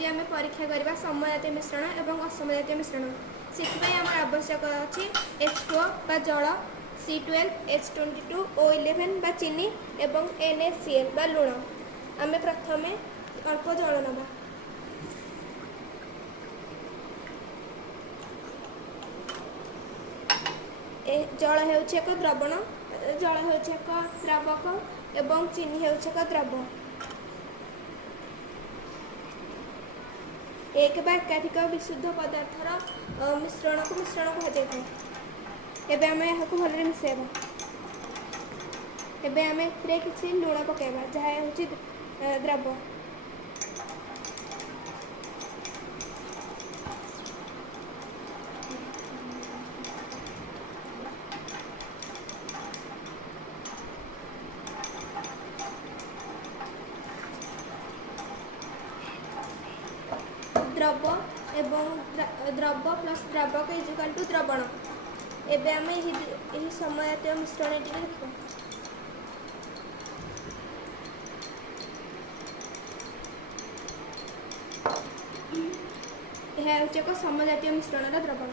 आज आम परीक्षा करवा समजातीय मिश्रण और असमजातीय मिश्रण से आम आवश्यक अच्छी H2O बा जल C12 H22 O11 बा चीनी एवं NaCl बा लुण। आम प्रथम अल्प जल नवा जल हो एक द्रवण जल हो एक द्रावक एवं चीनी हो एक द्रव। एक बा एकाधिक विशुद्ध पदार्थर मिश्रण को कहुए। एबे आम यहाँ भल मिसेबा। एबे आम किसी लुण पकेबा जहाँ हूँ द्रव। द्रव एवं द्रव प्लस द्रावक इजिकाल टू द्रवण। एबे आम यही समजातीय मिश्रण देखा। यह हूँ एक समजातीय मिश्रण द्रवण।